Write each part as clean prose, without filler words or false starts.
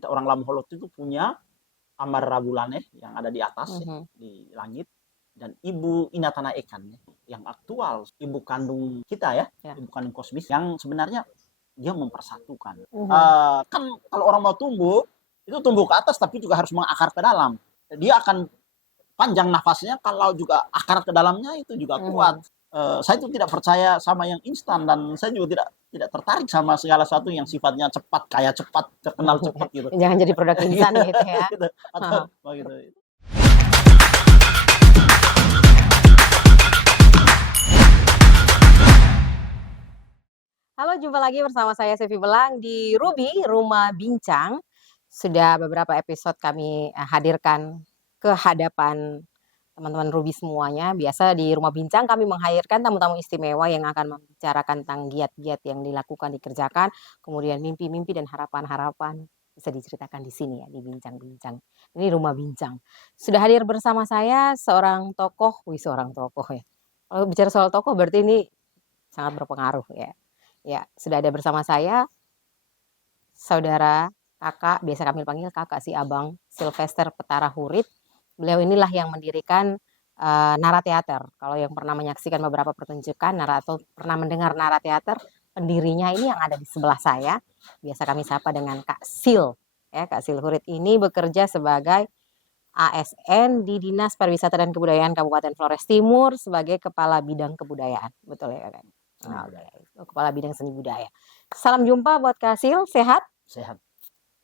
kita orang Lam Holot itu punya Amar Rabulane yang ada di atas ya, di langit, dan Ibu Inatana Ekan ya, yang aktual ibu kandung kita ya, ibu kandung kosmis yang sebenarnya dia mempersatukan. Kan kalau orang mau tumbuh itu tumbuh ke atas tapi juga harus mengakar ke dalam. Dia akan panjang nafasnya kalau juga akar ke dalamnya itu juga kuat. Saya itu tidak percaya sama yang instan, dan saya juga tidak tertarik sama segala sesuatu yang sifatnya cepat, kayak cepat, terkenal cepat gitu. Jangan jadi produk instan gitu ya. Gitu. Atau begitu. Halo, jumpa lagi bersama saya Sevi Belang di Ruby Rumah Bincang. Sudah beberapa episode kami hadirkan ke hadapan teman-teman Ruby semuanya. Biasa di Rumah Bincang kami menghadirkan tamu-tamu istimewa yang akan membicarakan tentang giat-giat yang dilakukan, dikerjakan, kemudian mimpi-mimpi dan harapan-harapan bisa diceritakan di sini ya, di Bincang-Bincang. Ini Rumah Bincang. Sudah hadir bersama saya seorang tokoh ya. Kalau bicara soal tokoh berarti ini sangat berpengaruh ya. Ya, sudah ada bersama saya saudara kakak, biasa kami panggil kakak si abang, Sylvester Petara Hurit. Beliau inilah yang mendirikan Nara Teater. Kalau yang pernah menyaksikan beberapa pertunjukan atau pernah mendengar Nara Teater, pendirinya ini yang ada di sebelah saya. Biasa kami sapa dengan Kak Sil. Ya, Kak Sil Hurit ini bekerja sebagai ASN di Dinas Pariwisata dan Kebudayaan Kabupaten Flores Timur sebagai Kepala Bidang Kebudayaan. Betul ya, Kak? Kepala Bidang Seni Budaya. Salam jumpa buat Kak Sil, sehat? Sehat.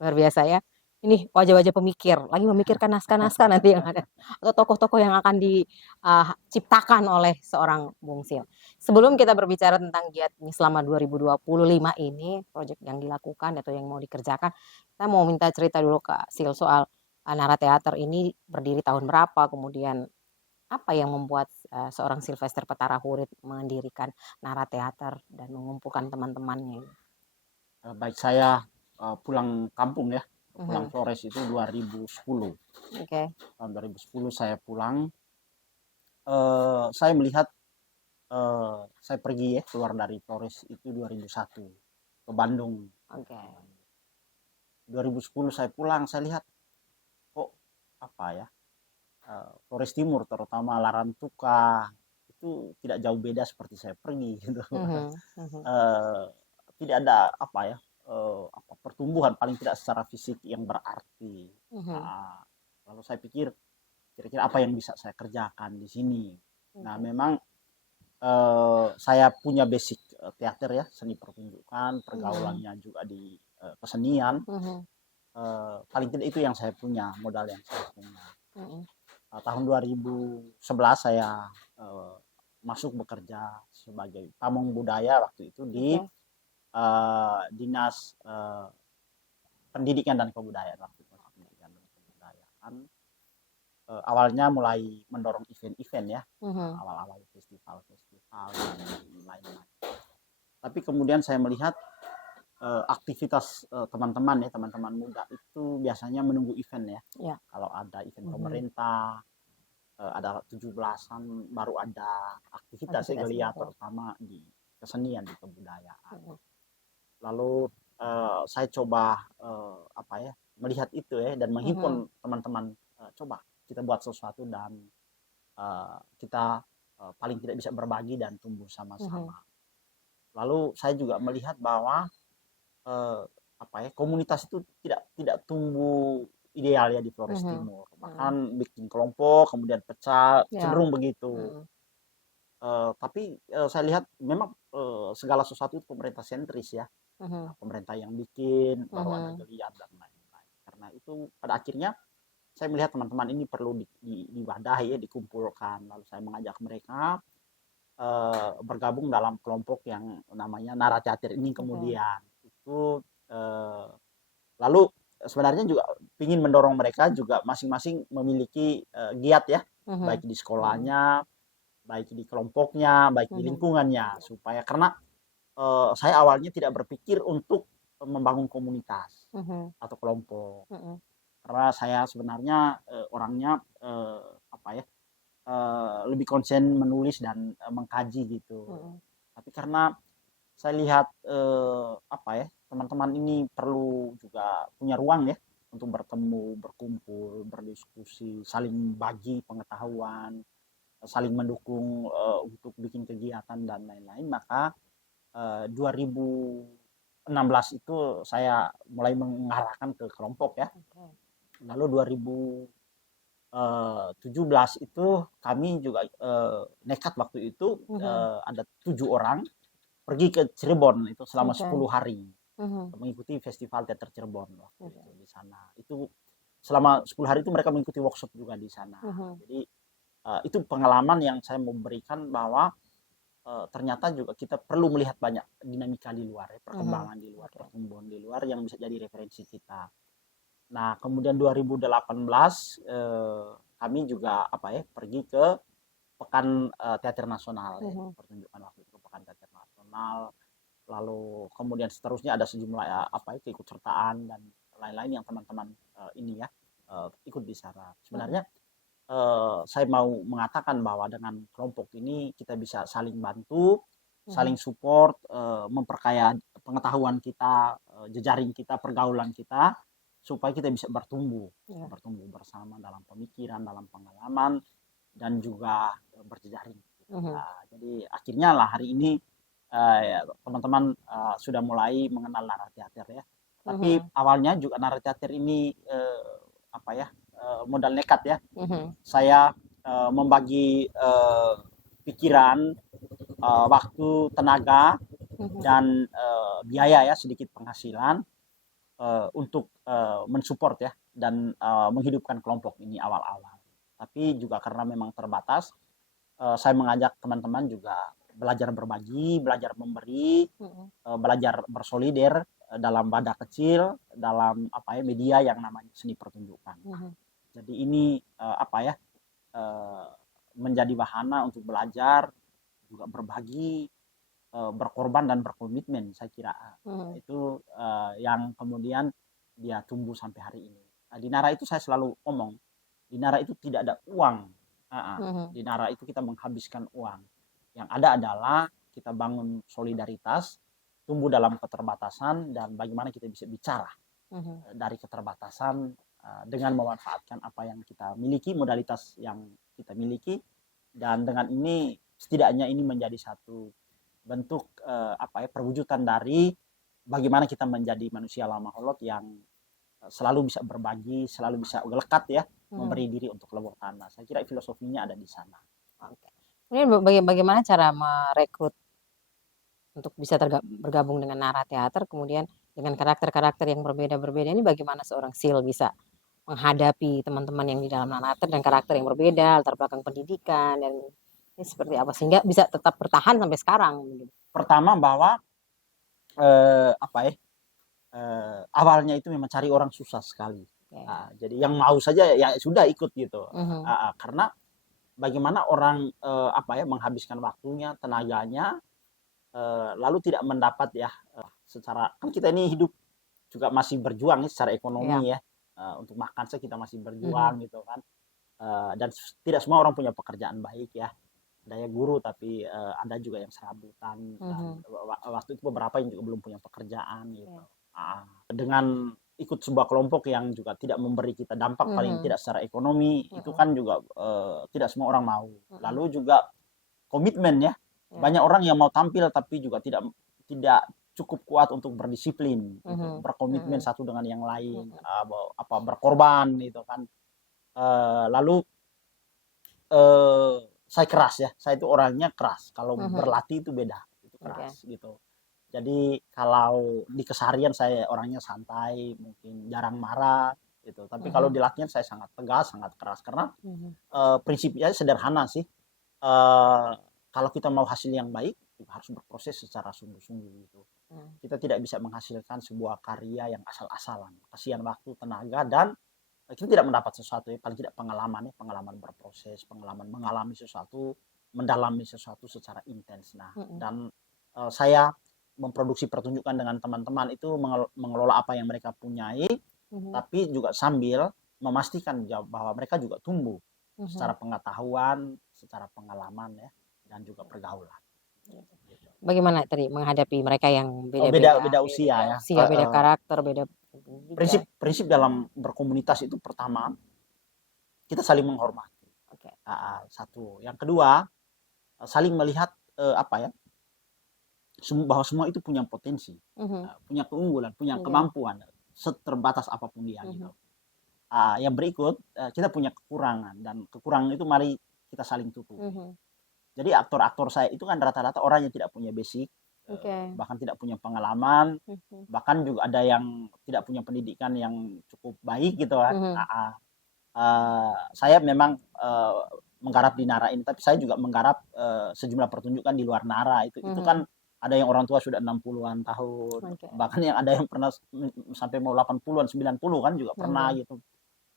Luar biasa ya. Ini wajah-wajah pemikir, lagi memikirkan naskah-naskah nanti yang ada, atau tokoh-tokoh yang akan diciptakan oleh seorang Bung Sil. Sebelum kita berbicara tentang giat selama 2025 ini, proyek yang dilakukan atau yang mau dikerjakan, kita mau minta cerita dulu Kak Sil soal Nara Teater ini berdiri tahun berapa, kemudian apa yang membuat seorang Sylvester Petara Hurit mendirikan Nara Teater dan mengumpulkan teman-temannya? Baik, saya pulang kampung ya, pulang Flores itu 2010. Tahun 2010 saya pulang. Saya melihat, saya pergi ya keluar dari Flores itu 2001 ke Bandung. 2010 saya pulang, saya lihat kok apa ya, Flores Timur terutama Larantuka itu tidak jauh beda seperti saya pergi gitu. Tidak ada apa ya, pertumbuhan paling tidak secara fisik yang berarti. Lalu saya pikir kira-kira apa yang bisa saya kerjakan di sini. Nah, memang saya punya basic teater ya, seni pertunjukan, pergaulannya juga di kesenian. Paling tidak itu yang saya punya, modal yang saya punya. Tahun 2011 saya masuk bekerja sebagai pamong budaya waktu itu di Dinas Pendidikan dan Kebudayaan waktu itu. Pendidikan dan Kebudayaan. Awalnya mulai mendorong event-event ya, awal-awal festival-festival dan lain-lain. Tapi kemudian saya melihat aktivitas teman-teman muda itu biasanya menunggu event ya. Kalau ada event pemerintah, ada 17-an, baru ada aktivitas geliat terutama di kesenian, di kebudayaan. Lalu saya coba melihat itu ya, dan menghimpun teman-teman, coba kita buat sesuatu dan kita paling tidak bisa berbagi dan tumbuh sama-sama. Lalu saya juga melihat bahwa komunitas itu tidak tumbuh ideal ya di Flores Timur. Bahkan bikin kelompok kemudian pecah, cenderung begitu. Tapi saya lihat memang segala sesuatu itu pemerintah sentris ya. Pemerintah yang bikin, baru ada geliat dan lain-lain. Karena itu pada akhirnya saya melihat teman-teman ini perlu diwadahi ya, dikumpulkan. Lalu saya mengajak mereka bergabung dalam kelompok yang namanya Nara Teater ini kemudian. Itu lalu sebenarnya juga ingin mendorong mereka juga masing-masing memiliki giat ya, baik di sekolahnya, baik di kelompoknya, baik di lingkungannya, supaya karena saya awalnya tidak berpikir untuk membangun komunitas atau kelompok, karena saya sebenarnya orangnya lebih konsen menulis dan mengkaji gitu. Tapi karena saya lihat teman-teman ini perlu juga punya ruang ya, untuk bertemu, berkumpul, berdiskusi, saling bagi pengetahuan, saling mendukung untuk bikin kegiatan dan lain-lain. Maka 2016 itu saya mulai mengarahkan ke kelompok ya. Lalu 2017 itu kami juga nekat waktu itu ada 7 orang pergi ke Cirebon itu selama 10 hari mengikuti festival teater Cirebon waktu itu di sana. Itu selama 10 hari itu mereka mengikuti workshop juga di sana. Jadi itu pengalaman yang saya mau berikan bahwa ternyata juga kita perlu melihat banyak dinamika di luar, ya, perkembangan di luar, pertumbuhan di luar yang bisa jadi referensi kita. Nah, kemudian 2018 kami juga pergi ke Pekan Teater Nasional, ya, pertunjukan waktu itu Pekan Teater Nasional. Lalu kemudian seterusnya ada sejumlah keikutsertaan dan lain-lain yang teman-teman ini ya ikut di sana. Sebenarnya saya mau mengatakan bahwa dengan kelompok ini kita bisa saling bantu, saling support, memperkaya pengetahuan kita, jejaring kita, pergaulan kita, supaya kita bisa bertumbuh bersama dalam pemikiran, dalam pengalaman, dan juga berjejaring. Nah, jadi akhirnya lah hari ini teman-teman sudah mulai mengenal Nara Teater ya. Tapi awalnya juga Nara Teater ini modal nekat ya. Saya membagi pikiran, waktu, tenaga, dan biaya ya, sedikit penghasilan untuk mensupport ya dan menghidupkan kelompok ini awal-awal. Tapi juga karena memang terbatas, saya mengajak teman-teman juga belajar berbagi, belajar memberi, belajar bersolider dalam wadah kecil, dalam media yang namanya seni pertunjukan. Jadi ini menjadi wahana untuk belajar, juga berbagi, berkorban dan berkomitmen. Saya kira itu yang kemudian dia tumbuh sampai hari ini. Di Nara itu saya selalu ngomong, di Nara itu tidak ada uang. Di Nara itu kita menghabiskan uang. Yang ada adalah kita bangun solidaritas, tumbuh dalam keterbatasan, dan bagaimana kita bisa bicara dari keterbatasan dengan memanfaatkan apa yang kita miliki, modalitas yang kita miliki, dan dengan ini setidaknya ini menjadi satu bentuk perwujudan dari bagaimana kita menjadi manusia lama holot yang selalu bisa berbagi, selalu bisa lekat ya, memberi diri untuk lebur tanah. Saya kira filosofinya ada di sana. Ini bagaimana cara merekrut untuk bisa bergabung dengan Nara Teater, kemudian dengan karakter-karakter yang berbeda-berbeda ini, bagaimana seorang Sil bisa menghadapi teman-teman yang di dalam Nara Teater dan karakter yang berbeda, latar belakang pendidikan, dan ini seperti apa sehingga bisa tetap bertahan sampai sekarang? Pertama bahwa awalnya itu memang cari orang susah sekali. Jadi yang mau saja ya sudah ikut gitu. Karena bagaimana orang menghabiskan waktunya, tenaganya, lalu tidak mendapat ya secara, kan kita ini hidup juga masih berjuang ya, secara ekonomi ya, untuk makan saja kita masih berjuang gitu kan, dan tidak semua orang punya pekerjaan baik ya. Ada yang guru tapi ada juga yang serabutan, dan waktu itu beberapa yang juga belum punya pekerjaan gitu. Dengan ikut sebuah kelompok yang juga tidak memberi kita dampak paling tidak secara ekonomi, itu kan juga tidak semua orang mau. Lalu juga komitmen ya, banyak orang yang mau tampil tapi juga tidak cukup kuat untuk berdisiplin, gitu, berkomitmen satu dengan yang lain, berkorban gitu kan. Lalu saya keras ya, saya itu orangnya keras. Kalau berlatih itu beda, itu keras gitu. Jadi kalau di keseharian saya orangnya santai, mungkin jarang marah gitu. Tapi kalau di latihan saya sangat tegas, sangat keras, karena prinsipnya sederhana sih. Kalau kita mau hasil yang baik, harus berproses secara sungguh-sungguh gitu. Kita tidak bisa menghasilkan sebuah karya yang asal-asalan. Kasihan waktu, tenaga, dan kita tidak mendapat sesuatu ya, paling tidak pengalaman ya, pengalaman berproses, pengalaman mengalami sesuatu, mendalami sesuatu secara intens. Nah, dan saya memproduksi pertunjukan dengan teman-teman itu mengelola apa yang mereka punyai, tapi juga sambil memastikan bahwa mereka juga tumbuh secara pengetahuan, secara pengalaman ya, dan juga pergaulan. Bagaimana tadi menghadapi mereka yang beda-beda usia ya, beda karakter, beda penting juga. Prinsip dalam berkomunitas itu pertama, kita saling menghormati. Oke. Satu. Yang kedua, saling melihat apa ya, bahwa semua itu punya potensi, punya keunggulan, punya kemampuan, seterbatas apapun dia gitu. Yang berikut, kita punya kekurangan, dan kekurangan itu mari kita saling tutup. Jadi aktor-aktor saya itu kan rata-rata orang yang tidak punya basic, bahkan tidak punya pengalaman, bahkan juga ada yang tidak punya pendidikan yang cukup baik gitu kan. Saya memang menggarap di Nara ini, tapi saya juga menggarap sejumlah pertunjukan di luar Nara. Itu kan ada yang orang tua sudah 60-an tahun, bahkan yang ada yang pernah sampai mau 80-an, 90 kan juga pernah gitu.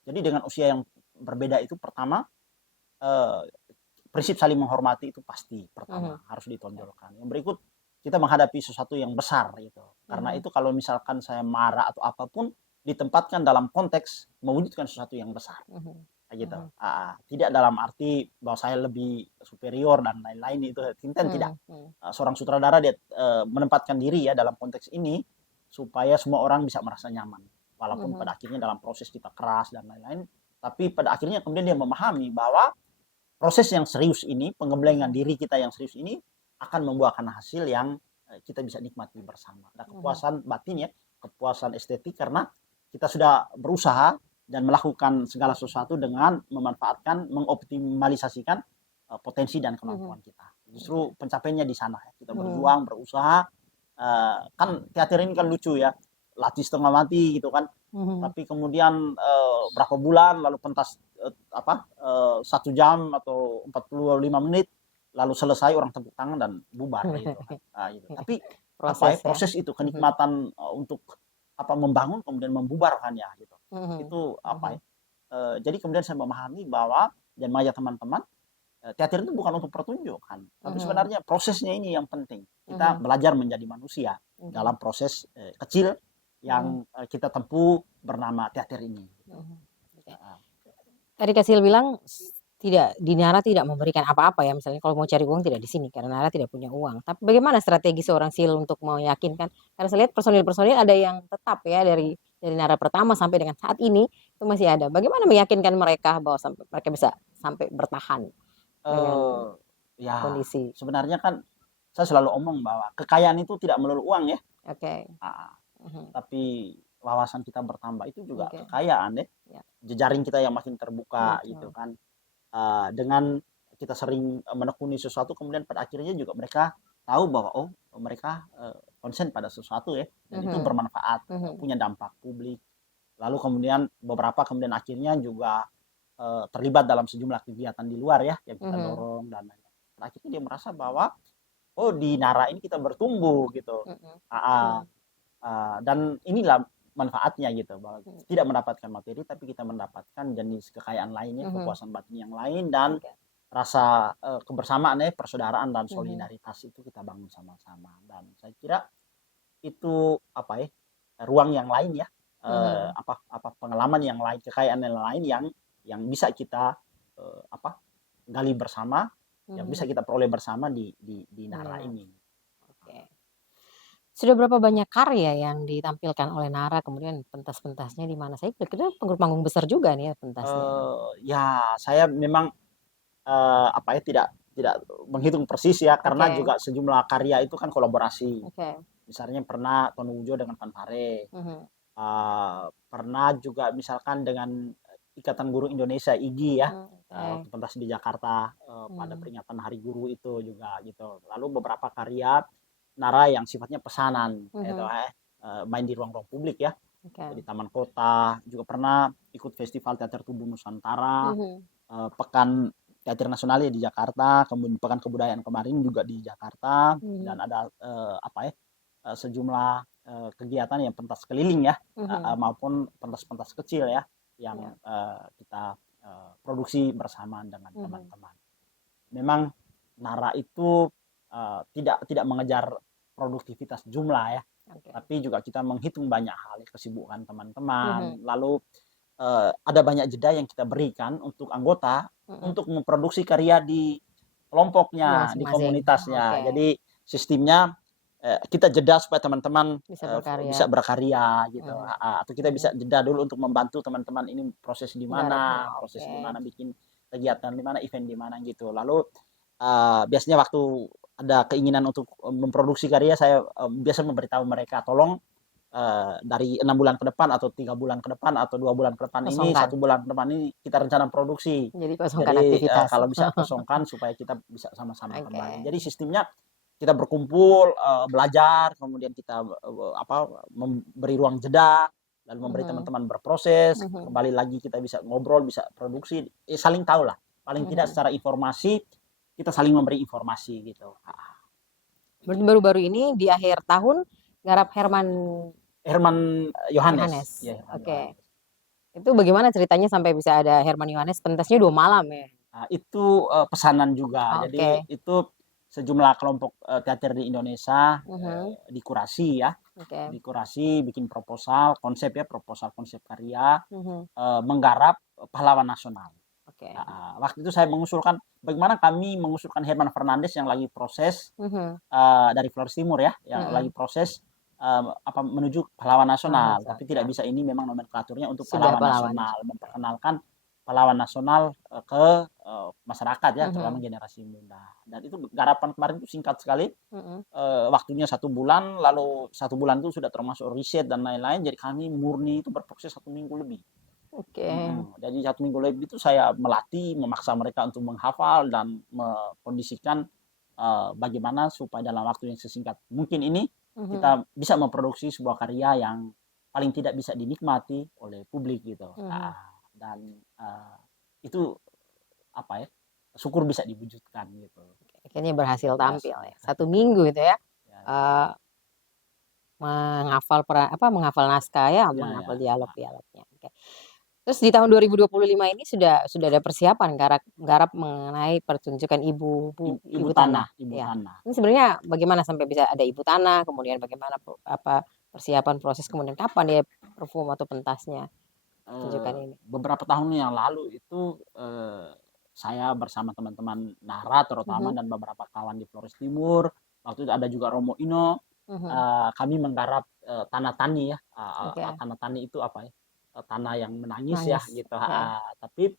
Jadi dengan usia yang berbeda itu, pertama prinsip saling menghormati itu pasti pertama harus ditonjolkan. Yang berikut, kita menghadapi sesuatu yang besar gitu. Karena itu kalau misalkan saya marah atau apapun, ditempatkan dalam konteks mewujudkan sesuatu yang besar. Gitu. Tidak dalam arti bahwa saya lebih superior dan lain-lain, itu tidak. Seorang sutradara dia menempatkan diri ya dalam konteks ini supaya semua orang bisa merasa nyaman, walaupun pada akhirnya dalam proses kita keras dan lain-lain, tapi pada akhirnya kemudian dia memahami bahwa proses yang serius ini, pengembelengan diri kita yang serius ini akan membuahkan hasil yang kita bisa nikmati bersama. Ada kepuasan batin ya, kepuasan estetik, karena kita sudah berusaha dan melakukan segala sesuatu dengan memanfaatkan, mengoptimalisasikan potensi dan kemampuan kita. Justru pencapaiannya di sana ya. Kita berjuang, berusaha. Kan teater ini kan lucu ya, latih setengah mati gitu kan. Tapi kemudian berapa bulan lalu pentas 1 jam atau 45 menit lalu selesai, orang tepuk tangan dan bubar gitu kan. Gitu. Tapi proses itu kenikmatan untuk membangun kemudian membubarkannya gitu. Itu jadi kemudian saya memahami bahwa, dan mengajak teman-teman, teater itu bukan untuk pertunjukan, tapi sebenarnya prosesnya ini yang penting. Kita belajar menjadi manusia dalam proses kecil yang kita tempuh bernama teater ini. Tadi Kak Sil bilang di Nara tidak memberikan apa-apa ya, misalnya kalau mau cari uang tidak di sini karena Nara tidak punya uang. Tapi bagaimana strategi seorang Sil untuk meyakinkan? Karena saya lihat personil-personil ada yang tetap ya, dari Nara pertama sampai dengan saat ini itu masih ada. Bagaimana meyakinkan mereka bahwa mereka bisa sampai bertahan dengan kondisi? Sebenarnya kan saya selalu omong bahwa kekayaan itu tidak melulu uang ya. Tapi wawasan kita bertambah itu juga kekayaan ya. Jejaring kita yang makin terbuka gitu kan. Dengan kita sering menekuni sesuatu, kemudian pada akhirnya juga mereka tahu bahwa mereka konsen pada sesuatu ya, dan itu bermanfaat, punya dampak publik. Lalu kemudian beberapa kemudian akhirnya juga terlibat dalam sejumlah kegiatan di luar ya yang kita dorong, dan pada akhirnya dia merasa bahwa di Nara ini kita bertumbuh gitu. Dan inilah manfaatnya gitu, bahwa tidak mendapatkan materi tapi kita mendapatkan jenis kekayaan lainnya, kepuasan batin yang lain, dan rasa kebersamaan ya, persaudaraan dan solidaritas itu kita bangun sama-sama. Dan saya kira itu ruang yang lain ya, pengalaman yang lain, kekayaan yang lain yang bisa kita gali bersama, yang bisa kita peroleh bersama di Nara ini. Sudah berapa banyak karya yang ditampilkan oleh Nara, kemudian pentas-pentasnya di mana? Saya kira panggung besar juga nih ya pentasnya. Saya memang tidak menghitung persis ya, karena juga sejumlah karya itu kan kolaborasi. Misalnya pernah Tono Ujo dengan Fanfare, pernah juga misalkan dengan Ikatan Guru Indonesia IGI ya, pentas di Jakarta pada peringatan Hari Guru itu juga gitu. Lalu beberapa karya Nara yang sifatnya pesanan, main di ruang-ruang publik ya, di Taman Kota. Juga pernah ikut Festival Teater Tubuh Nusantara, Pekan Teater Nasional di Jakarta, kemudian Pekan Kebudayaan kemarin juga di Jakarta, dan ada sejumlah kegiatan yang pentas keliling ya, maupun pentas-pentas kecil ya, yang kita produksi bersama dengan teman-teman. Memang Nara itu tidak mengejar produktivitas jumlah ya, tapi juga kita menghitung banyak hal, kesibukan teman-teman. Lalu ada banyak jeda yang kita berikan untuk anggota untuk memproduksi karya di kelompoknya, di komunitasnya. Jadi sistemnya kita jeda supaya teman-teman Bisa bisa berkarya. berkarya gitu. Atau kita bisa jeda dulu untuk membantu teman-teman ini proses di mana, proses di mana bikin kegiatan di mana, event di mana gitu. Lalu biasanya waktu ada keinginan untuk memproduksi karya, saya biasa memberitahu mereka, tolong dari 6 bulan ke depan atau 3 bulan ke depan atau 2 bulan ke depan ini, 1 bulan ke depan ini kita rencana produksi. Jadi kosongkan Jadi aktivitas. kalau bisa kosongkan supaya kita bisa sama-sama kembali. Jadi sistemnya kita berkumpul, belajar, kemudian kita memberi ruang jeda, lalu memberi teman-teman berproses, kembali lagi kita bisa ngobrol, bisa produksi, saling tahu lah. Paling tidak secara informasi kita saling memberi informasi gitu. Berarti baru-baru ini di akhir tahun garap Herman Yohanes. Ya, Oke. Itu bagaimana ceritanya sampai bisa ada Herman Yohanes pentasnya 2 malam ya? Nah, itu pesanan juga. Jadi itu sejumlah kelompok teater di Indonesia dikurasi ya. Dikurasi, bikin proposal konsep karya, menggarap pahlawan nasional. Nah, waktu itu saya mengusulkan bagaimana kami mengusulkan Herman Fernandes yang lagi proses dari Flores Timur ya, yang lagi proses menuju pahlawan nasional, tapi tidak bisa, ini memang nomenklaturnya untuk pahlawan nasional, memperkenalkan pahlawan nasional ke masyarakat ya, terutama generasi muda. Dan itu garapan kemarin itu singkat sekali, waktunya 1 bulan, lalu 1 bulan itu sudah termasuk riset dan lain-lain. Jadi kami murni itu berproses 1 minggu lebih. Jadi 1 minggu lebih itu saya melatih, memaksa mereka untuk menghafal dan mengkondisikan bagaimana supaya dalam waktu yang sesingkat mungkin ini kita bisa memproduksi sebuah karya yang paling tidak bisa dinikmati oleh publik gitu. Dan itu syukur bisa diwujudkan gitu. Akhirnya berhasil tampil ya. 1 minggu itu ya. Menghafal naskah ya, menghafal dialog-dialognya. Terus di tahun 2025 ini sudah ada persiapan garap mengenai pertunjukan Ibu Tanah. Ini sebenarnya bagaimana sampai bisa ada Ibu Tanah, kemudian bagaimana persiapan proses, kemudian kapan dia perform atau pentasnya pertunjukan ini? Beberapa tahun yang lalu itu saya bersama teman-teman Nara terutama dan beberapa kawan di Flores Timur, waktu itu ada juga Romo Ino, kami menggarap Tanah Tani ya. Tanah Tani itu tanah yang menangis ya gitu. Tapi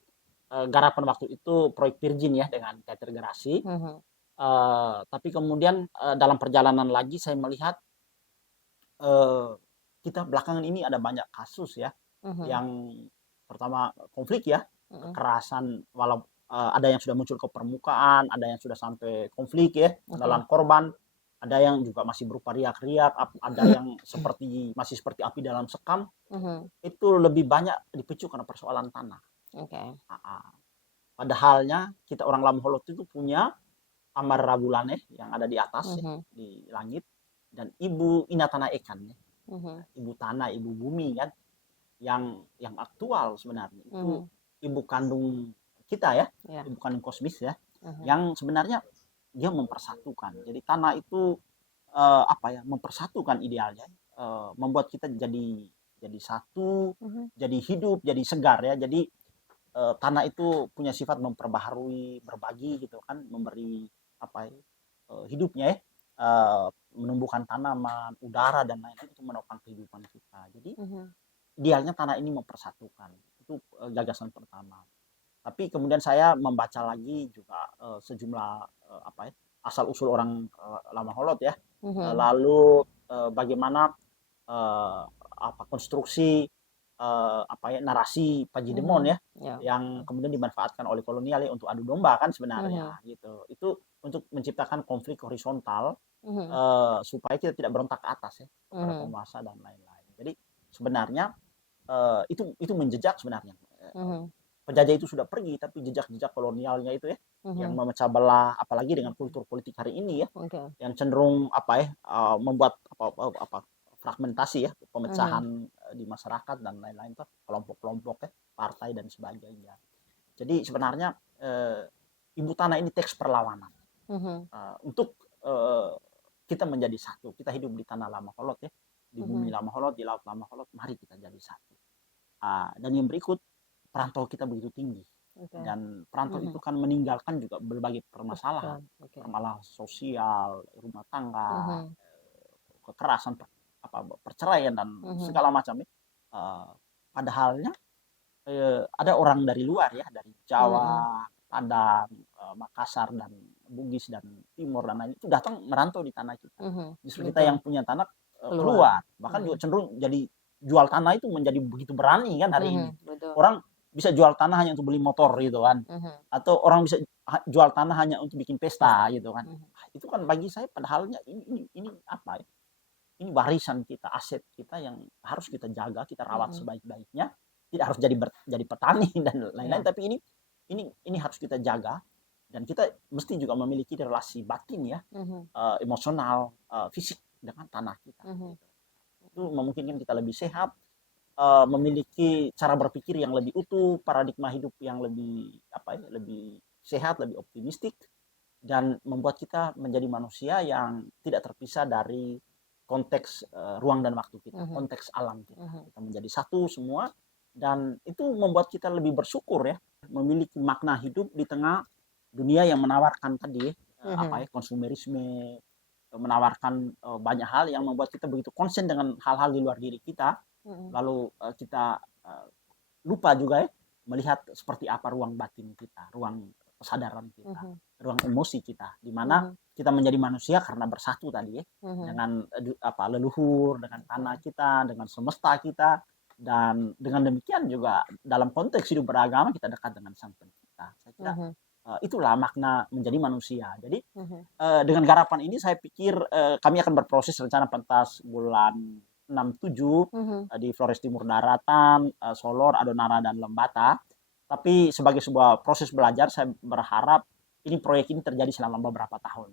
garapan waktu itu proyek Virgin ya dengan teater Gerasi. Tapi kemudian dalam perjalanan lagi saya melihat kita belakangan ini ada banyak kasus ya, yang pertama konflik ya, kekerasan, walau ada yang sudah muncul ke permukaan, ada yang sudah sampai konflik ya, menelan korban, ada yang juga masih berupa riak-riak, ada yang masih seperti api dalam sekam. Itu lebih banyak dipicu karena persoalan tanah. Padahalnya kita orang Lamholot itu punya Amar Rabulane yang ada di atas ya, di langit, dan Ibu Ina Tanah Ekan ya. Ibu tanah, ibu bumi kan, yang aktual sebenarnya itu ibu kandung kita ya, ibu kandung kosmis ya, yang sebenarnya dia mempersatukan. Jadi tanah itu mempersatukan idealnya, membuat kita jadi satu, jadi hidup, jadi segar ya. Jadi tanah itu punya sifat memperbaharui, berbagi gitu kan, memberi hidupnya ya, menumbuhkan tanaman, udara dan lain-lain, itu menopang kehidupan kita. Jadi idealnya tanah ini mempersatukan. Itu gagasan pertama. Tapi kemudian saya membaca lagi juga sejumlah asal usul orang Lamaholot ya. Lalu bagaimana konstruksi narasi Pajidemon ya, yang kemudian dimanfaatkan oleh kolonial ya untuk adu domba kan sebenarnya gitu. Itu untuk menciptakan konflik horizontal supaya kita tidak berontak ke atas ya, kepada penguasa dan lain-lain. Jadi sebenarnya itu menjejak sebenarnya. Penjajah itu sudah pergi, tapi jejak-jejak kolonialnya itu ya, yang memecah belah, apalagi dengan kultur politik hari ini ya, yang cenderung membuat fragmentasi ya, pemecahan di masyarakat dan lain-lain tuh, kelompok-kelompok ya, partai dan sebagainya. Jadi sebenarnya Ibu Tanah ini teks perlawanan untuk kita menjadi satu. Kita hidup di tanah Lamaholot ya, di bumi Lamaholot, di laut Lamaholot, mari kita jadi satu. Dan yang berikut, perantau kita begitu tinggi, dan perantau itu kan meninggalkan juga berbagai permasalahan, permasalahan sosial, rumah tangga, kekerasan, perceraian dan segala macam ya. Padahalnya ada orang dari luar ya, dari Jawa, Padang, Makassar dan Bugis dan Timur dan lain itu datang merantau di tanah kita. Justru kita yang punya tanah keluar, bahkan juga cenderung jadi jual tanah itu menjadi begitu berani kan hari ini. Orang bisa jual tanah hanya untuk beli motor gitu kan, atau orang bisa jual tanah hanya untuk bikin pesta gitu kan. Itu kan bagi saya padahalnya ini apa ya? Ini warisan kita, aset kita yang harus kita jaga, kita rawat sebaik-baiknya. Tidak harus jadi petani dan lain-lain, tapi ini harus kita jaga, dan kita mesti juga memiliki relasi batin ya, emosional, fisik dengan tanah kita. Itu memungkinkan kita lebih sehat, memiliki cara berpikir yang lebih utuh, paradigma hidup yang lebih lebih sehat, lebih optimistik, dan membuat kita menjadi manusia yang tidak terpisah dari konteks ruang dan waktu kita, konteks alam kita. Kita menjadi satu semua, dan itu membuat kita lebih bersyukur ya, memiliki makna hidup di tengah dunia yang menawarkan tadi konsumerisme, menawarkan banyak hal yang membuat kita begitu konsen dengan hal-hal di luar diri kita. Lalu kita lupa juga ya melihat seperti apa ruang batin kita, ruang kesadaran kita, ruang emosi kita, di mana kita menjadi manusia karena bersatu tadi ya, dengan leluhur, dengan tanah kita, dengan semesta kita, dan dengan demikian juga dalam konteks hidup beragama kita dekat dengan Sang Pencipta. Saya kira itulah makna menjadi manusia. Jadi dengan garapan ini saya pikir kami akan berproses rencana pentas bulan 6-7 di Flores Timur Daratan, Solor, Adonara dan Lembata. Tapi sebagai sebuah proses belajar, saya berharap proyek ini terjadi selama beberapa tahun.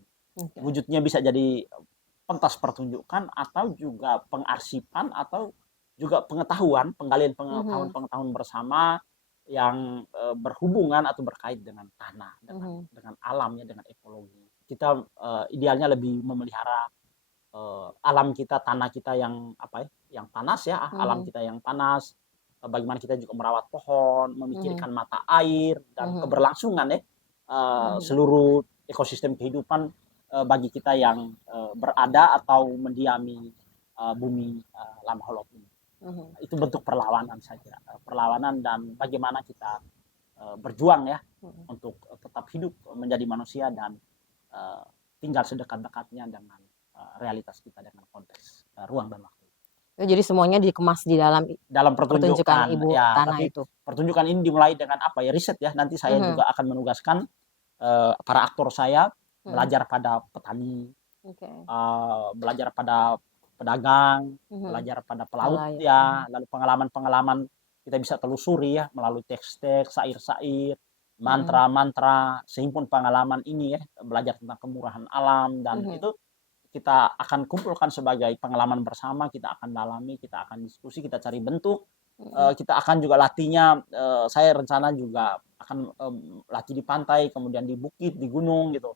Wujudnya bisa jadi pentas pertunjukan, atau juga pengarsipan, atau juga pengetahuan, penggalian pengetahuan bersama yang berhubungan atau berkait dengan tanah, dengan alamnya, dengan ekologi. Kita idealnya lebih memelihara alam kita, tanah kita yang yang panas ya, alam kita yang panas. Bagaimana kita juga merawat pohon, memikirkan mata air dan keberlangsungan ya, seluruh ekosistem kehidupan bagi kita yang berada atau mendiami bumi Lamholot ini. Itu bentuk perlawanan, saya kira, perlawanan, dan bagaimana kita berjuang ya untuk tetap hidup menjadi manusia dan tinggal sedekat-dekatnya dengan realitas kita, dengan konteks ruang dan waktu. Jadi semuanya dikemas di dalam pertunjukan Ibu ya, Tanah tapi itu. Pertunjukan ini dimulai dengan riset ya. Nanti saya juga akan menugaskan para aktor saya belajar pada petani, belajar pada pedagang, belajar pada pelaut ya, lalu pengalaman-pengalaman kita bisa telusuri ya melalui teks-teks, syair-syair, mantra-mantra, sehimpun pengalaman ini ya, belajar tentang kemurahan alam, dan itu kita akan kumpulkan sebagai pengalaman bersama, kita akan dalami, kita akan diskusi, kita cari bentuk, kita akan juga latihnya, saya rencana juga akan latih di pantai, kemudian di bukit, di gunung gitu,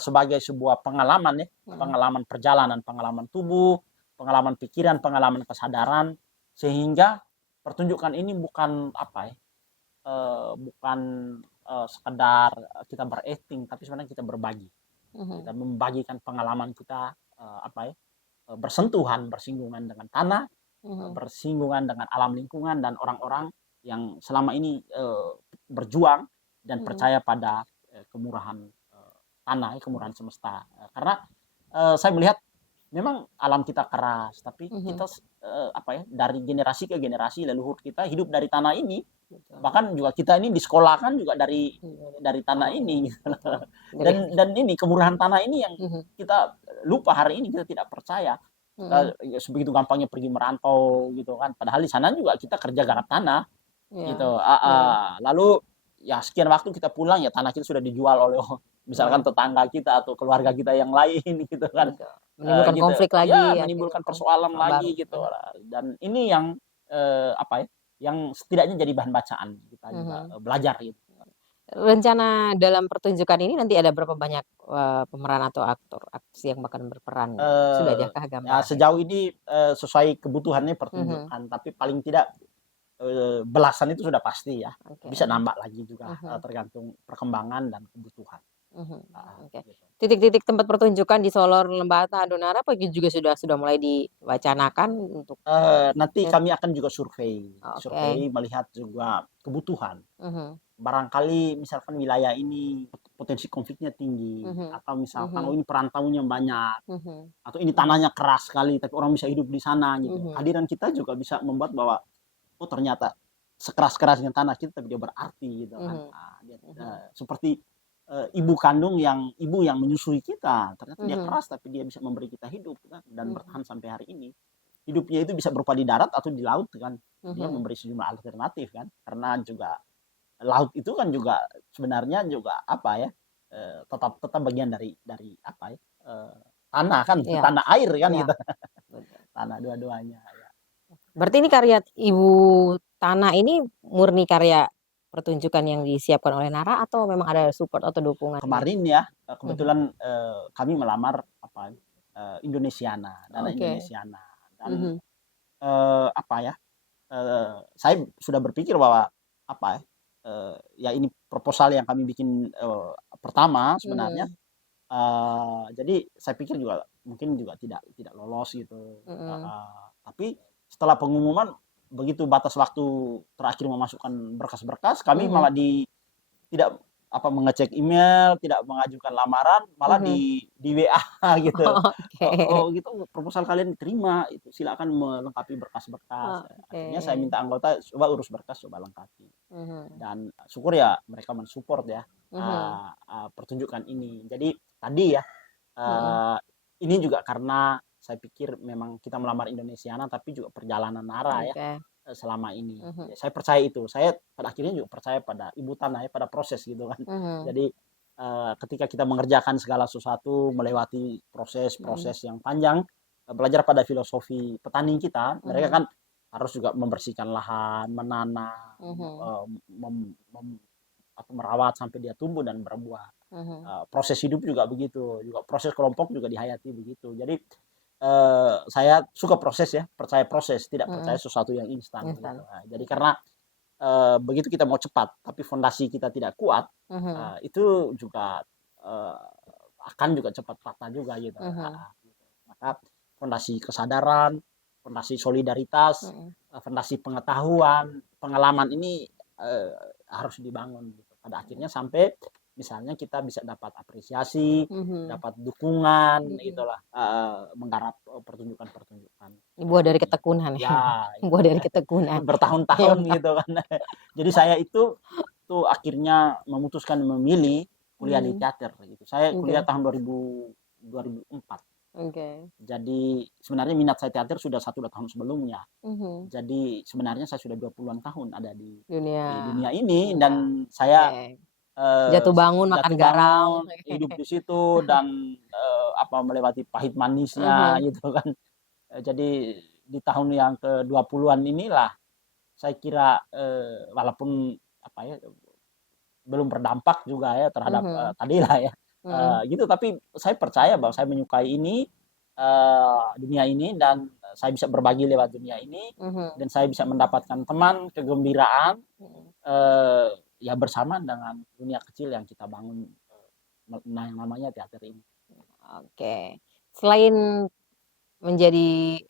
sebagai sebuah pengalaman ya, pengalaman perjalanan, pengalaman tubuh, pengalaman pikiran, pengalaman kesadaran, sehingga pertunjukan ini bukan bukan sekedar kita berakting, tapi sebenarnya kita berbagi. Kita membagikan pengalaman kita bersentuhan, bersinggungan dengan tanah, bersinggungan dengan alam lingkungan dan orang-orang yang selama ini berjuang dan percaya pada kemurahan tanah, kemurahan semesta. Karena saya melihat memang alam kita keras, tapi kita dari generasi ke generasi leluhur kita hidup dari tanah ini. Bahkan juga kita ini disekolahkan juga dari tanah ini. Dan ini kemurahan tanah ini yang kita lupa hari ini, kita tidak percaya. Sebegitu gampangnya pergi merantau gitu kan. Padahal di sana juga kita kerja garap tanah gitu. Lalu ya sekian waktu kita pulang ya tanah kita sudah dijual oleh misalkan tetangga kita atau keluarga kita yang lain gitu kan. Menimbulkan konflik lagi ya, menimbulkan persoalan lagi gitu. Dan ini yang yang setidaknya jadi bahan bacaan kita juga belajar gitu. Rencana dalam pertunjukan ini nanti ada berapa banyak pemeran atau aktor aktris yang bakal berperan? Sudah adakah gambaran? Ya, sejauh ini sesuai kebutuhannya pertunjukan, tapi paling tidak belasan itu sudah pasti ya. Bisa nambah lagi juga tergantung perkembangan dan kebutuhan. Oke. Gitu. Titik-titik tempat pertunjukan di Solor, Lembata, Adonara apa juga sudah mulai diwacanakan untuk Nanti ya? kami akan juga survei Oke. melihat juga kebutuhan. Mhm. Barangkali misalkan wilayah ini potensi konfliknya tinggi, Mhm. atau misalkan Mhm. ini perantaunya banyak, Mhm. atau ini Mhm. tanahnya keras sekali tapi orang bisa hidup di sana gitu. Mhm. Kehadiran kita juga bisa membuat bahwa oh ternyata sekeras-kerasnya tanah kita tapi dia berarti gitu kan. Mhm. Mhm. Seperti ibu yang menyusui kita, ternyata dia Mhm. keras tapi dia bisa memberi kita hidup kan, dan Mhm. bertahan sampai hari ini. Hidupnya itu bisa berupa di darat atau di laut kan. Dia Mhm. memberi sejumlah alternatif kan, karena juga laut itu kan juga sebenarnya juga apa ya, tetap tetap bagian dari apa ya, tanah kan, Iya, tanah air kan iya, gitu, betul. tanah dua-duanya ya. Berarti ini karya Ibu Tana ini murni karya pertunjukan yang disiapkan oleh Nara atau memang ada support atau dukungannya? Kemarin ya Mhm. kebetulan kami melamar apa, Indonesiana, dana Oke. Indonesiana, dan Mhm. apa ya, saya sudah berpikir bahwa apa ya, ya ini proposal yang kami bikin pertama sebenarnya. Mhm. Jadi saya pikir juga mungkin juga tidak lolos gitu. Mhm. Tapi setelah pengumuman, begitu batas waktu terakhir memasukkan berkas-berkas, kami Mhm. malah tidak apa mengecek email, tidak mengajukan lamaran, malah Mhm. di WA gitu. Oke. Oh gitu, proposal kalian diterima, itu silakan melengkapi berkas-berkas. Oke. Akhirnya saya minta anggota coba urus berkas, coba lengkapi. Mhm. Dan syukur ya mereka mensupport ya Mhm. pertunjukan ini. Jadi tadi ya, Mhm. uh, ini juga karena saya pikir memang kita melamar Indonesiana, tapi juga perjalanan Nara ya Oke. selama ini. Mhm. Ya, saya percaya itu. Saya pada akhirnya juga percaya pada ibu tanah ya, pada proses gitu kan. Mhm. Jadi ketika kita mengerjakan segala sesuatu melewati Mhm. proses-proses yang panjang, belajar pada filosofi petani kita, mereka Mhm. kan harus juga membersihkan lahan, menanam, Mhm. atau merawat sampai dia tumbuh dan berbuah. Mhm. Proses hidup juga begitu, juga proses kelompok juga dihayati begitu. Jadi saya suka proses ya, percaya proses, tidak percaya Mhm. sesuatu yang instan gitu. Instan. Nah, jadi karena begitu kita mau cepat, tapi fondasi kita tidak kuat, Mhm. itu juga uh, akan juga cepat patah juga gitu. Mhm. Gitu. Maka fondasi kesadaran, fondasi solidaritas, Mhm. fondasi pengetahuan, pengalaman ini uh, harus dibangun. Gitu. Pada akhirnya sampai misalnya kita bisa dapat apresiasi, Mhm. dapat dukungan, Mhm. itulah menggarap pertunjukan-pertunjukan Ini buah dari ini. ketekunan ya. Ya, Buah itu dari ketekunan. Ya, bertahun-tahun gitu kan. Jadi saya itu tuh akhirnya memutuskan memilih kuliah di Mhm. teater gitu. Saya kuliah Oke. tahun 2004. Oke. Jadi sebenarnya minat saya teater sudah 1 2 tahun sebelumnya. Mhm. Jadi sebenarnya saya sudah 20-an tahun ada Dunia di dunia ini, iya, dan saya oke. Jatuh bangun makan jatuh garam. bangun hidup di situ, dan apa melewati pahit manisnya Mhm. gitu kan. Jadi di tahun yang ke-20-an inilah saya kira walaupun apa ya belum berdampak juga ya terhadap Mhm. tadilah ya Mhm. gitu, tapi saya percaya bahwa saya menyukai ini, dunia ini, dan saya bisa berbagi lewat dunia ini, Mhm. dan saya bisa mendapatkan teman, kegembiraan Mhm. ya bersama dengan dunia kecil yang kita bangun, yang namanya teater ini. Oke. Selain menjadi,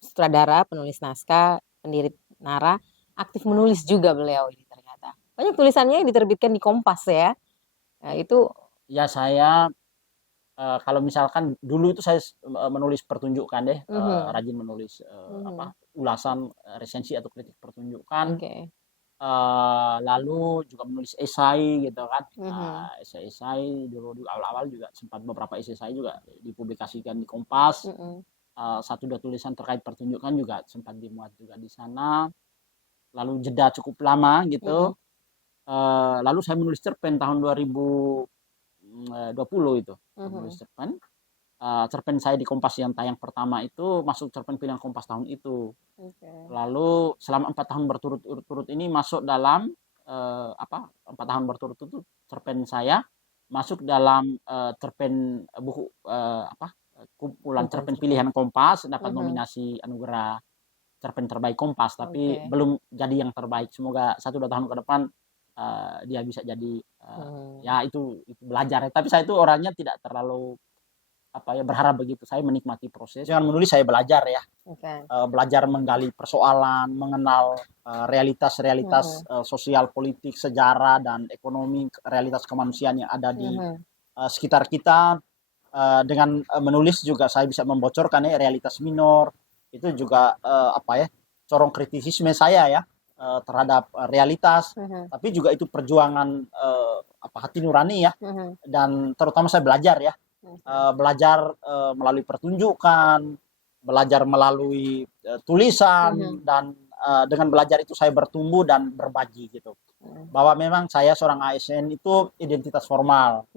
sutradara, penulis naskah, pendiri Nara, aktif menulis juga beliau ini ternyata. Banyak tulisannya yang diterbitkan di Kompas ya. Nah itu Ya saya kalau misalkan dulu itu saya menulis pertunjukan deh, mhm. rajin menulis Mhm. apa ulasan, resensi atau kritik pertunjukan. Oke. Lalu juga menulis esai gitu kan, Mhm. esai-esai dulu di awal-awal juga sempat beberapa esai saya juga dipublikasikan di Kompas. Mhm. 1 2 tulisan terkait pertunjukan juga sempat dimuat juga di sana. Lalu jeda cukup lama gitu. Mhm. Lalu saya menulis cerpen tahun 2020 itu, menulis Mhm. cerpen. Cerpen saya di Kompas yang tayang pertama itu masuk cerpen pilihan Kompas tahun itu. Oke. Lalu selama 4 tahun berturut-turut ini masuk dalam 4 tahun berturut itu cerpen saya masuk dalam cerpen buku kumpulan Kumpulan cerpen cerpen. pilihan Kompas, dapat Mhm. nominasi anugerah cerpen terbaik Kompas, tapi Oke. belum jadi yang terbaik. Semoga 1 2 tahun ke depan dia bisa jadi ya itu belajar. Tapi saya itu orangnya tidak terlalu berharap begitu. Saya menikmati proses. Dengan menulis saya belajar ya. Belajar menggali persoalan, mengenal realitas-realitas sosial, politik, sejarah dan ekonomi, realitas kemanusiaan yang ada di sekitar kita. Dengan menulis juga saya bisa membocorkan ya realitas minor. Itu juga corong kritisisme saya ya terhadap realitas. Tapi juga itu perjuangan hati nurani ya. Dan terutama saya belajar ya. Belajar melalui pertunjukan, belajar melalui tulisan, dan dengan belajar itu saya bertumbuh dan berbagi gitu. Bahwa memang saya seorang ASN itu identitas formal,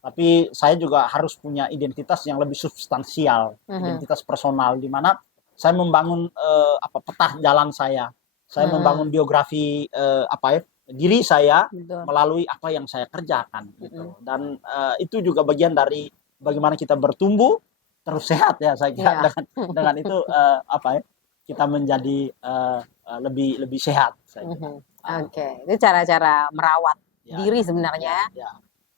tapi saya juga harus punya identitas yang lebih substansial, identitas personal, di mana saya membangun peta jalan saya membangun biografi diri saya melalui apa yang saya kerjakan gitu. Dan itu juga bagian dari bagaimana kita bertumbuh terus sehat ya saya kira. Dengan itu kita menjadi lebih sehat saya kira. Itu cara-cara merawat diri sebenarnya.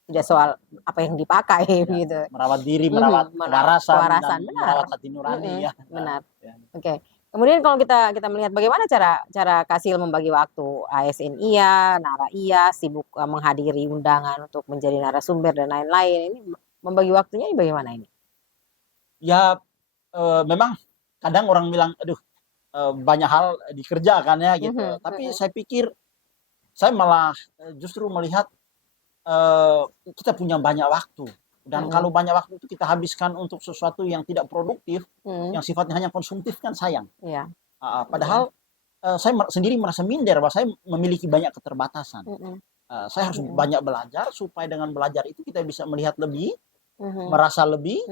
Tidak soal apa yang dipakai gitu. Merawat diri, merawat kewarasan dan merawat hati nurani ya. Benar. Kemudian kalau kita melihat bagaimana cara Kasil membagi waktu, ASN iya, Nara iya, sibuk menghadiri undangan untuk menjadi narasumber dan lain-lain. Ini membagi waktunya ini bagaimana ini? Ya memang kadang orang bilang, aduh banyak hal dikerjakan ya gitu. Tapi saya pikir saya malah justru melihat kita punya banyak waktu. Dan kalau banyak waktu itu kita habiskan untuk sesuatu yang tidak produktif, yang sifatnya hanya konsumtif, kan sayang. Padahal saya sendiri merasa minder bahwa saya memiliki banyak keterbatasan. Saya harus banyak belajar supaya dengan belajar itu kita bisa melihat lebih, merasa lebih,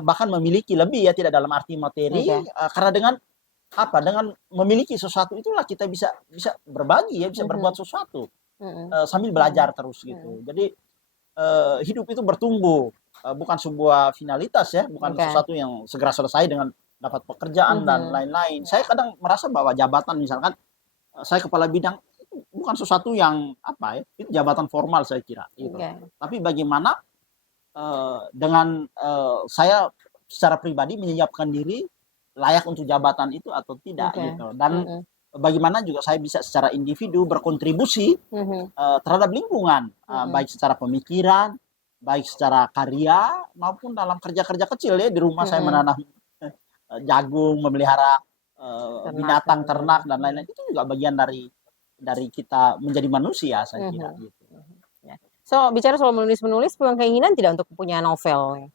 bahkan memiliki lebih ya, tidak dalam arti materi. Karena dengan memiliki sesuatu itulah kita bisa berbagi ya, bisa berbuat sesuatu sambil belajar terus gitu. Jadi hidup itu bertumbuh, bukan sebuah finalitas ya, bukan sesuatu yang segera selesai dengan dapat pekerjaan dan lain-lain. Saya kadang merasa bahwa jabatan, misalkan saya kepala bidang, itu bukan sesuatu yang itu jabatan formal saya kira gitu. Tapi bagaimana dengan saya secara pribadi menyiapkan diri layak untuk jabatan itu atau tidak gitu. Dan bagaimana juga saya bisa secara individu berkontribusi terhadap lingkungan, baik secara pemikiran, baik secara karya, maupun dalam kerja-kerja kecil ya. Di rumah saya menanam jagung, memelihara binatang ternak dan lain-lain. Itu juga bagian dari kita menjadi manusia saya kira gitu. So bicara soal menulis punya keinginan tidak untuk punya novel?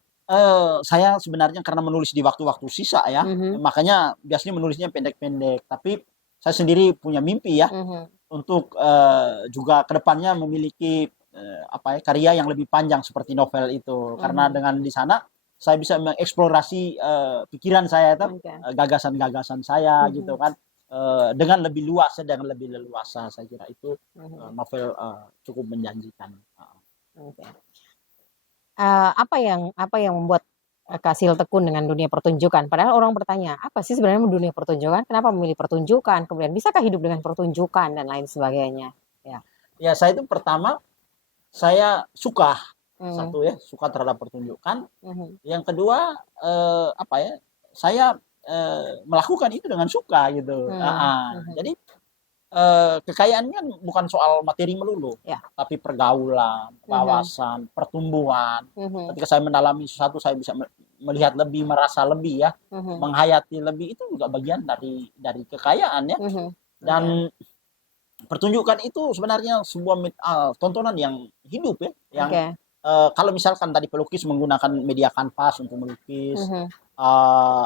Saya sebenarnya karena menulis di waktu-waktu sisa ya, makanya biasanya menulisnya pendek-pendek. Tapi saya sendiri punya mimpi ya untuk juga kedepannya memiliki karya yang lebih panjang seperti novel itu. Karena dengan di sana saya bisa mengeksplorasi pikiran saya itu, gagasan-gagasan saya gitu kan, dengan lebih luas, dengan lebih leluasa. Saya kira itu novel cukup menjanjikan. Apa yang membuat Kasil tekun dengan dunia pertunjukan? Padahal orang bertanya, apa sih sebenarnya dunia pertunjukan? Kenapa memilih pertunjukan? Kemudian bisakah hidup dengan pertunjukan dan lain sebagainya? Ya saya itu pertama saya suka satu ya, suka terhadap pertunjukan. Yang kedua saya melakukan itu dengan suka gitu. Jadi kekayaan kan bukan soal materi melulu, tapi pergaulan, wawasan, pertumbuhan. Ketika saya mendalami sesuatu, saya bisa melihat lebih, merasa lebih ya, menghayati lebih. Itu juga bagian dari kekayaan ya. Dan pertunjukan itu sebenarnya sebuah tontonan yang hidup ya, yang kalau misalkan tadi pelukis menggunakan media kanvas untuk melukis,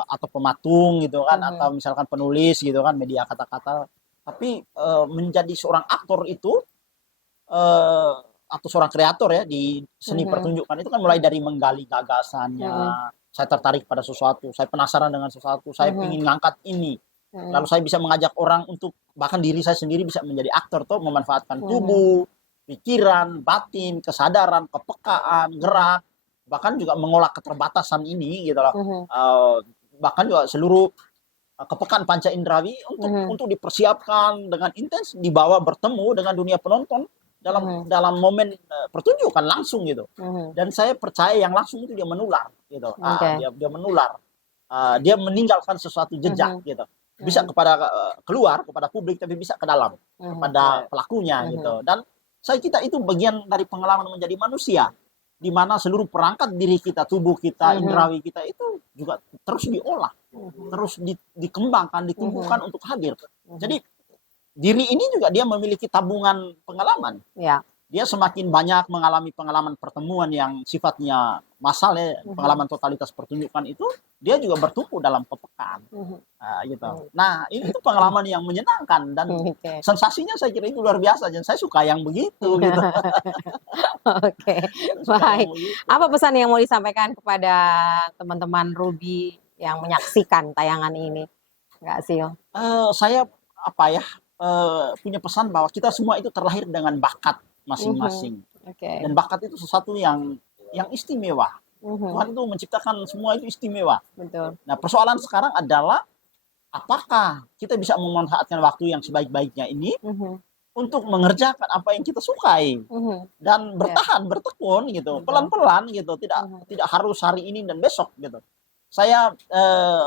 atau pematung gitu kan, atau misalkan penulis gitu kan, media kata-kata. Tapi menjadi seorang aktor itu atau seorang kreator ya di seni pertunjukan itu kan mulai dari menggali gagasannya. Saya tertarik pada sesuatu, saya penasaran dengan sesuatu, saya ingin ngangkat ini. Lalu saya bisa mengajak orang untuk, bahkan diri saya sendiri bisa menjadi aktor tuh, memanfaatkan tubuh, pikiran, batin, kesadaran, kepekaan, gerak, bahkan juga mengolah keterbatasan ini gitu loh. Bahkan juga seluruh kepekaan panca indrawi Mhm. untuk dipersiapkan dengan intens, dibawa bertemu dengan dunia penonton dalam momen pertunjukan langsung gitu. Dan saya percaya yang langsung itu dia menular gitu. Oke. Dia menular. Dia meninggalkan sesuatu jejak gitu. Bisa kepada keluar kepada publik, tapi bisa ke dalam kepada pelakunya gitu. Dan saya kita itu bagian dari pengalaman menjadi manusia, di mana seluruh perangkat diri kita, tubuh kita, indrawi kita itu juga terus diolah, terus dikembangkan, ditumbuhkan untuk hadir. Jadi diri ini juga dia memiliki tabungan pengalaman. Ya. Dia semakin banyak mengalami pengalaman pertemuan yang sifatnya massal ya, pengalaman totalitas pertunjukan itu, dia juga bertumpu dalam kepekaan. Gitu. Nah, ini itu pengalaman yang menyenangkan dan sensasinya saya kira itu luar biasa, dan saya suka yang begitu gitu. Oke, baik. Apa pesan yang mau disampaikan kepada teman-teman Ruby yang menyaksikan tayangan ini, Kak Sil? Saya punya pesan bahwa kita semua itu terlahir dengan bakat masing-masing. Dan bakat itu sesuatu yang istimewa. Tuhan itu menciptakan semua itu istimewa. Betul. Nah, persoalan sekarang adalah apakah kita bisa memanfaatkan waktu yang sebaik-baiknya ini untuk mengerjakan apa yang kita sukai dan bertahan, bertekun gitu, pelan-pelan gitu, tidak harus hari ini dan besok gitu. Saya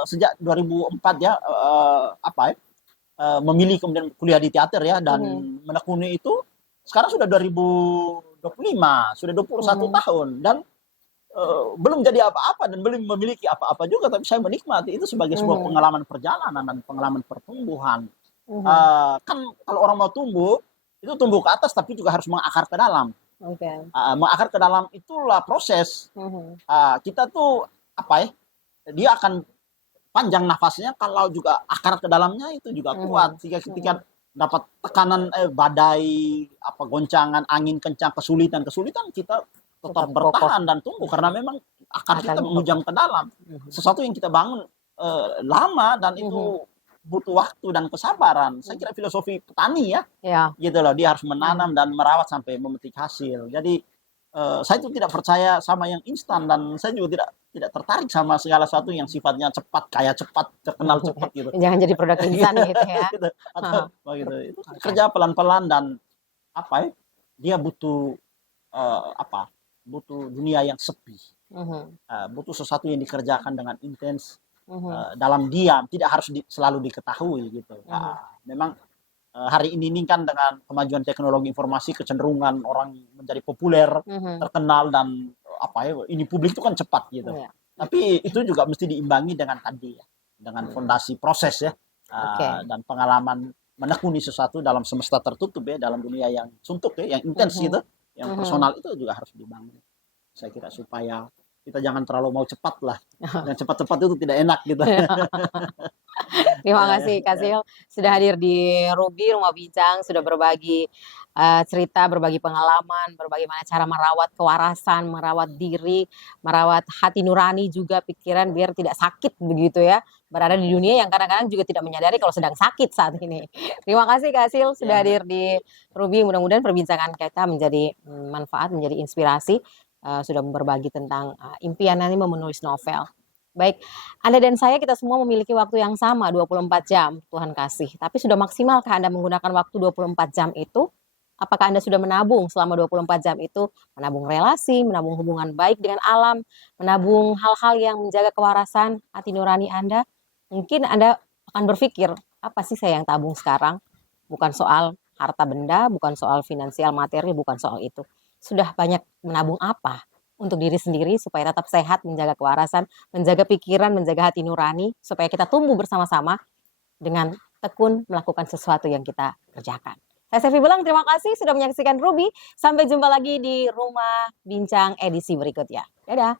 sejak 2004 ya memilih kemudian kuliah di teater ya, dan menekuni itu sekarang sudah 2025, sudah 21 tahun, dan belum jadi apa-apa dan belum memiliki apa-apa juga, tapi saya menikmati itu sebagai sebuah pengalaman perjalanan dan pengalaman pertumbuhan. Kan kalau orang mau tumbuh, itu tumbuh ke atas tapi juga harus mengakar ke dalam. Mengakar ke dalam itulah proses. Kita tuh dia akan panjang nafasnya kalau juga akar ke dalamnya itu juga kuat, sehingga ketika dapat tekanan badai, goncangan angin kencang, kesulitan kita tetap bertahan dan tumbuh, karena memang akar kita menghujam ke dalam. Sesuatu yang kita bangun lama dan itu butuh waktu dan kesabaran. Saya kira filosofi petani ya, gitu loh, dia harus menanam dan merawat sampai memetik hasil. Jadi saya itu tidak percaya sama yang instan, dan saya juga tidak tertarik sama segala sesuatu yang sifatnya cepat, kaya cepat, terkenal cepat gitu. Jangan jadi produk instan gitu ya. Gitu. Atau begitu. Itu kerja pelan-pelan dan dia butuh butuh dunia yang sepi. Butuh sesuatu yang dikerjakan dengan intens, dalam diam, tidak harus selalu diketahui gitu. Memang hari ini kan dengan kemajuan teknologi informasi, kecenderungan orang menjadi populer, terkenal, dan ini publik itu kan cepat gitu. Tapi itu juga mesti diimbangi dengan dengan fondasi proses ya, dan pengalaman menekuni sesuatu dalam semesta tertutup ya, dalam dunia yang suntuk ya, yang intens gitu, yang personal, itu juga harus dibangun. Saya kira supaya kita jangan terlalu mau cepat lah. Yang cepat-cepat itu tidak enak gitu. Terima kasih Kak Sil sudah hadir di Ruby Rumah Bincang, sudah berbagi cerita, berbagi pengalaman, bagaimana cara merawat kewarasan, merawat diri, merawat hati nurani juga pikiran biar tidak sakit begitu ya. Berada di dunia yang kadang-kadang juga tidak menyadari kalau sedang sakit saat ini. Terima kasih Kak Sil sudah hadir di Ruby. Mudah-mudahan perbincangan kita menjadi manfaat, menjadi inspirasi. Sudah berbagi tentang impian nanti menulis novel. Baik, Anda dan saya kita semua memiliki waktu yang sama 24 jam, Tuhan kasih. Tapi sudah maksimalkah Anda menggunakan waktu 24 jam itu? Apakah Anda sudah menabung selama 24 jam itu? Menabung relasi, menabung hubungan baik dengan alam, menabung hal-hal yang menjaga kewarasan hati nurani Anda? Mungkin Anda akan berpikir, apa sih saya yang tabung sekarang? Bukan soal harta benda, bukan soal finansial materi, bukan soal itu. Sudah banyak menabung apa untuk diri sendiri supaya tetap sehat, menjaga kewarasan, menjaga pikiran, menjaga hati nurani, supaya kita tumbuh bersama-sama dengan tekun melakukan sesuatu yang kita kerjakan. Saya Sevi Belang, terima kasih sudah menyaksikan Ruby. Sampai jumpa lagi di Rumah Bincang edisi berikutnya. Dadah.